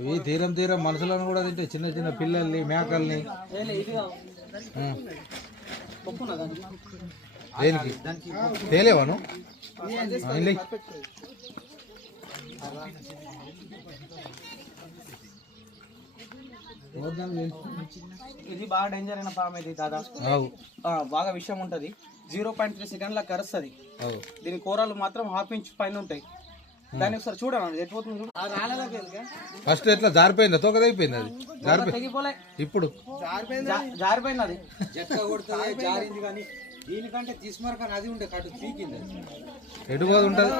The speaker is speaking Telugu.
ఇవి తీరం తీరం మనుషులను కూడా తింటే చిన్న చిన్న పిల్లల్ని మేకల్ని దేనికి తేలేవాను ఇది బాగా డేంజర్ అయిన పాము ఇది దాదా బాగా విషయం ఉంటది 0.3 సెకండ్ల కరుస్తుంది దీని కూరలు మాత్రం 1/2 ఇంచ్ పైన ఉంటాయి దాన్ని ఒకసారి చూడండి ఎట్టిపోతుంది ఫస్ట్ ఎట్లా జారిపోయిందా తోక తెగిపోయింది అది తెగిపోలే ఇప్పుడు జారిపోయింది అది జక్క కొడుతుంది జారింది కానీ దీనికంటే తీసుమరకని అది ఉండే కట్టు పీకింది ఎటు పోదు ఉంటుంది